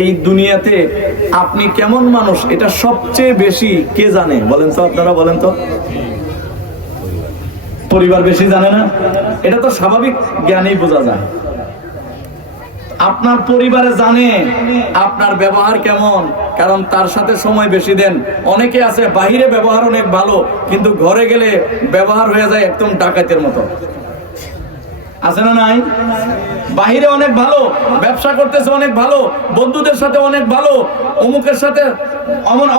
এই দুনিয়াতে আপনি কেমন মানুষ এটা সবচেয়ে বেশি কে জানে বলেন তো? আপনারা বলেন তো। পরিবার বেশি জানে না? এটা তো স্বাভাবিক জ্ঞানেই বোঝা যায়। আপনার পরিবারে জানে আপনার ব্যবহার কেমন, কারণ তার সাথে সময় বেশি দেন। অনেকে আছে বাহিরে ব্যবহার অনেক ভালো, কিন্তু ঘরে গেলে ব্যবহার হয়ে যায় একদম ডাকাতের মতো। আছে না নাই? বাহিরে অনেক ভালো, ব্যবসা করতেছে অনেক ভালো, বন্ধুদের সাথে অনেক ভালো, অমুকের সাথে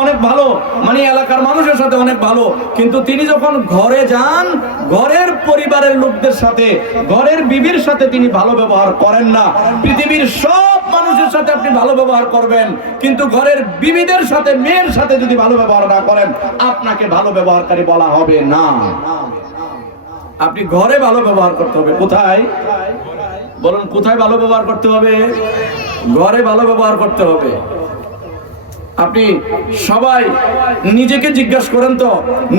অনেক ভালো, মানে এলাকার মানুষের সাথে অনেক ভালো, কিন্তু তিনি যখন ঘরে যান, ঘরের পরিবারের লোকদের সাথে, ঘরের বিবির সাথে তিনি ভালো ব্যবহার করেন না। পৃথিবীর সব মানুষের সাথে আপনি ভালো ব্যবহার করবেন, কিন্তু ঘরের বিবিদের সাথে, মেয়ের সাথে যদি ভালো ব্যবহার না করেন, আপনাকে ভালো ব্যবহারকারী বলা হবে না। আপনি ঘরে ভালো ব্যবহার করতে হবে। কোথায় বলুন? কোথায় ভালো ব্যবহার করতে হবে? ঘরে ভালো ব্যবহার করতে হবে। আপনি সবাই নিজেকে জিজ্ঞাসা করেন তো,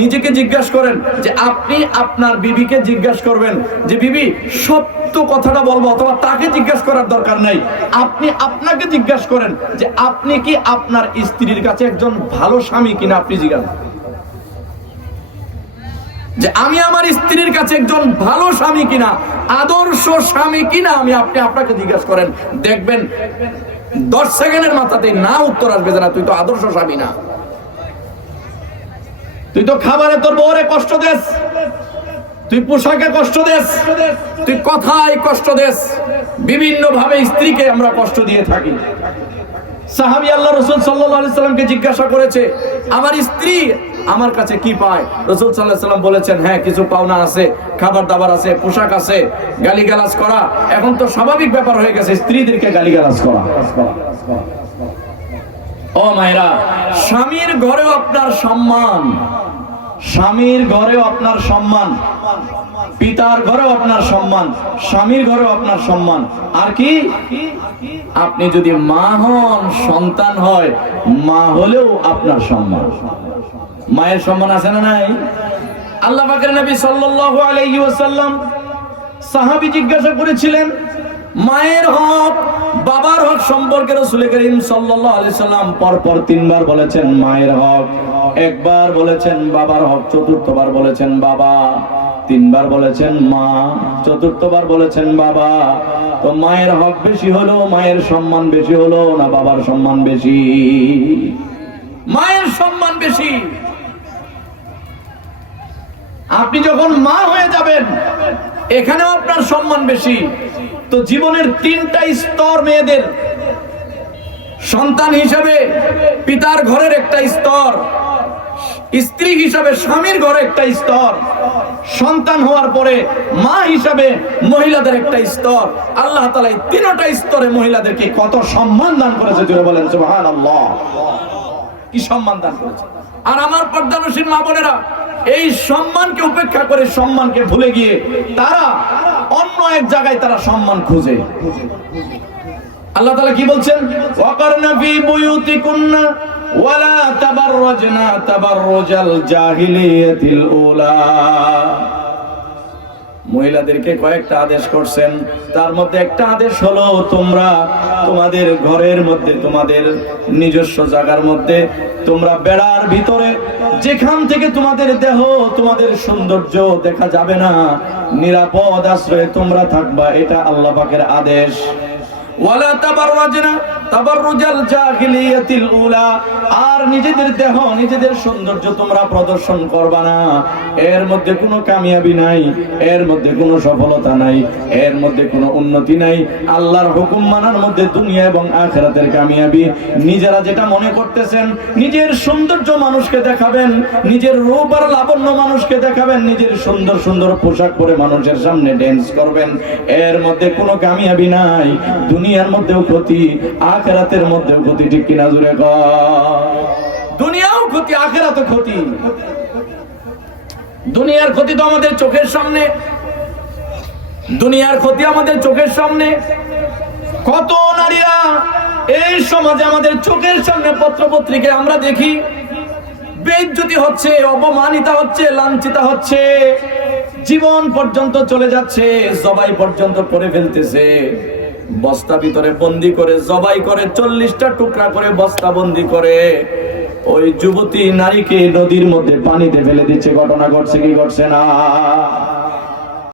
নিজেকে জিজ্ঞাসা করেন যে আপনি আপনার বিবিকে জিজ্ঞাসা করবেন যে বিবি সত্য কথাটা বলবো, অথবা তাকে জিজ্ঞাসা করার দরকার নাই, আপনি আপনাকে জিজ্ঞাসা করেন যে আপনি কি আপনার স্ত্রীর কাছে একজন ভালো স্বামী কিনা। আপনি জিজ্ঞাসা যে আমি আমার স্ত্রীর কাছে একজন ভালো স্বামী কিনা, আদর্শ স্বামী কিনা, আপনি আপনাকে জিজ্ঞাসা করেন, দেখবেন 10 সেকেন্ডের মাথাতে না উত্তর আসবে যে না, তুই তো আদর্শ স্বামী না, তুই তো খাবারে তোর বউরে কষ্ট দেস, তুই পোশাকে কষ্ট দেস, তুই কথায় কষ্ট দেস। বিভিন্ন ভাবে স্ত্রীকে আমরা কষ্ট দিয়ে থাকি। সাহাবী আল্লাহ রাসূল সাল্লাল্লাহু আলাইহি সাল্লামকে জিজ্ঞাসা করেছে, আমার স্ত্রী আমার কাছে কি পায়? রাসূল সাল্লাল্লাহু আলাইহি সাল্লাম বলেছেন, হ্যাঁ কিছু পাওনা আছে, খাবার দাবার আছে, পোশাক আছে, গালিগালাজ করা এখন তো স্বাভাবিক ব্যাপার হয়ে গেছে, স্ত্রীদেরকে গালিগালাজ করা। ও মায়েরা, স্বামীর ঘরেও আপনার সম্মান, স্বামীর ঘরেও আপনার সম্মান, পিতার ঘরেও আপনার সম্মান, স্বামীর ঘরেও আপনার সম্মান। আর কি, আপনি যদি মা হন, সন্তান হয়, মা হলেও আপনার সম্মান। মায়ের সম্মান আছে না নাই? আল্লাহ পাকের নবী সাল্লাল্লাহু আলাইহি ওয়াসাল্লাম সাহাবী জিজ্ঞাসা করেছিলেন মায়ের হক, বাবার হক সম্পর্কে রাসূল করিম সাল্লাল্লাহু আলাইহি সাল্লাম পরপর 3 বার বলেছেন মায়ের হক, একবার বলেছেন বাবার হক, চতুর্থবার বলেছেন বাবা, 3 বার বলেছেন মা, চতুর্থবার বলেছেন বাবা। তো মায়ের হক বেশি হলো, মায়ের সম্মান বেশি হলো না বাবার সম্মান বেশি? মায়ের সম্মান বেশি। আপনি যখন মা হয়ে যাবেন, এখানেও আপনার সম্মান বেশি। তো জীবনের 3টা স্তর মেয়েদের, সন্তান হিসেবে পিতার ঘরের একটা স্তর, স্ত্রী হিসাবে স্বামীর ঘরে একটা স্তর, সন্তান হওয়ার পরে মা হিসাবে মহিলাদের একটা স্তর। আল্লাহ তাআলা এই 3টা স্তরে মহিলাদেরকে কত সম্মান দান করেছে, জোরে বলেন সুবহানাল্লাহ। কি সম্মান দান করেছে! আর আমার পর্দানশীল মা বোনেরা, এই সম্মানকে উপেক্ষা করে, সম্মানকে ভুলে গিয়ে তারা অন্য এক জায়গায় তারা সম্মান খুঁজে। আল্লাহ তাআলা কি বলছেন? ওয়াকারনা ফি বুয়ুতিকুন্না ওয়ালা তাবাররাজনা তাবাররুজাল জাহিলিয়াতিল উলা। মহিলাদেরকে কয়েকটা আদেশ করছেন, তার মধ্যে একটা আদেশ হলো তোমরা তোমাদের ঘরের মধ্যে, তোমাদের নিজস্ব জায়গার মধ্যে, তোমরা বেড়ার ভিতরে যেখান থেকে তোমাদের দেহ, তোমাদের সৌন্দর্য দেখা যাবে না, নিরাপদ আশ্রয়ে তোমরা থাকবা, এটা আল্লাহ পাকের আদেশ। ওয়ালা তাবাররাজনা তাবাররুজাল জাহিলিয়াতিল উলা, আর নিজেদের দেহ, নিজেদের সৌন্দর্য তোমরা প্রদর্শন করবা না। এর মধ্যে কোনো কামিয়াবি নাই, এর মধ্যে কোনো সফলতা নাই, এর মধ্যে কোনো উন্নতি নাই। আল্লাহর হুকুম মানার মধ্যে দুনিয়া এবং আখিরাতের কামিয়াবি। নিজেরা যেটা মনে করতেছেন, নিজের সৌন্দর্য মানুষকে দেখাবেন, নিজের রূপ আর লাবণ্য মানুষকে দেখাবেন, নিজের সুন্দর সুন্দর পোশাক পরে মানুষের সামনে ড্যান্স করবেন, এর মধ্যে কোনো কামিয়াবি নাই। দুনিয়ার মধ্যেও ক্ষতি, আখিরাতের মধ্যেও ক্ষতি, ঠিক কিনা জোরে কর? দুনিয়াও ক্ষতি, আখিরাতও ক্ষতি। দুনিয়ার ক্ষতি তো আমাদের চোখের সামনে, দুনিয়ার ক্ষতি আমাদের চোখের সামনে। কত নারীরা এই সমাজে আমাদের চোখের সামনে পত্রপত্রিকায় আমরা দেখি বেইজ্জতি হচ্ছে, অপমানিতা হচ্ছে, লাঞ্ছিতা হচ্ছে, জীবন পর্যন্ত চলে যাচ্ছে, জবাই পর্যন্ত করে ফেলতেছে। বস্তা ভিতরে বন্দি করে জবাই করে 40টা টুকরা করে বস্তা বন্দি করে ওই যুবতী নারীকে নদীর মধ্যে পানিতে ফেলে দিচ্ছে। ঘটনা ঘটছে কি ঘটছে না?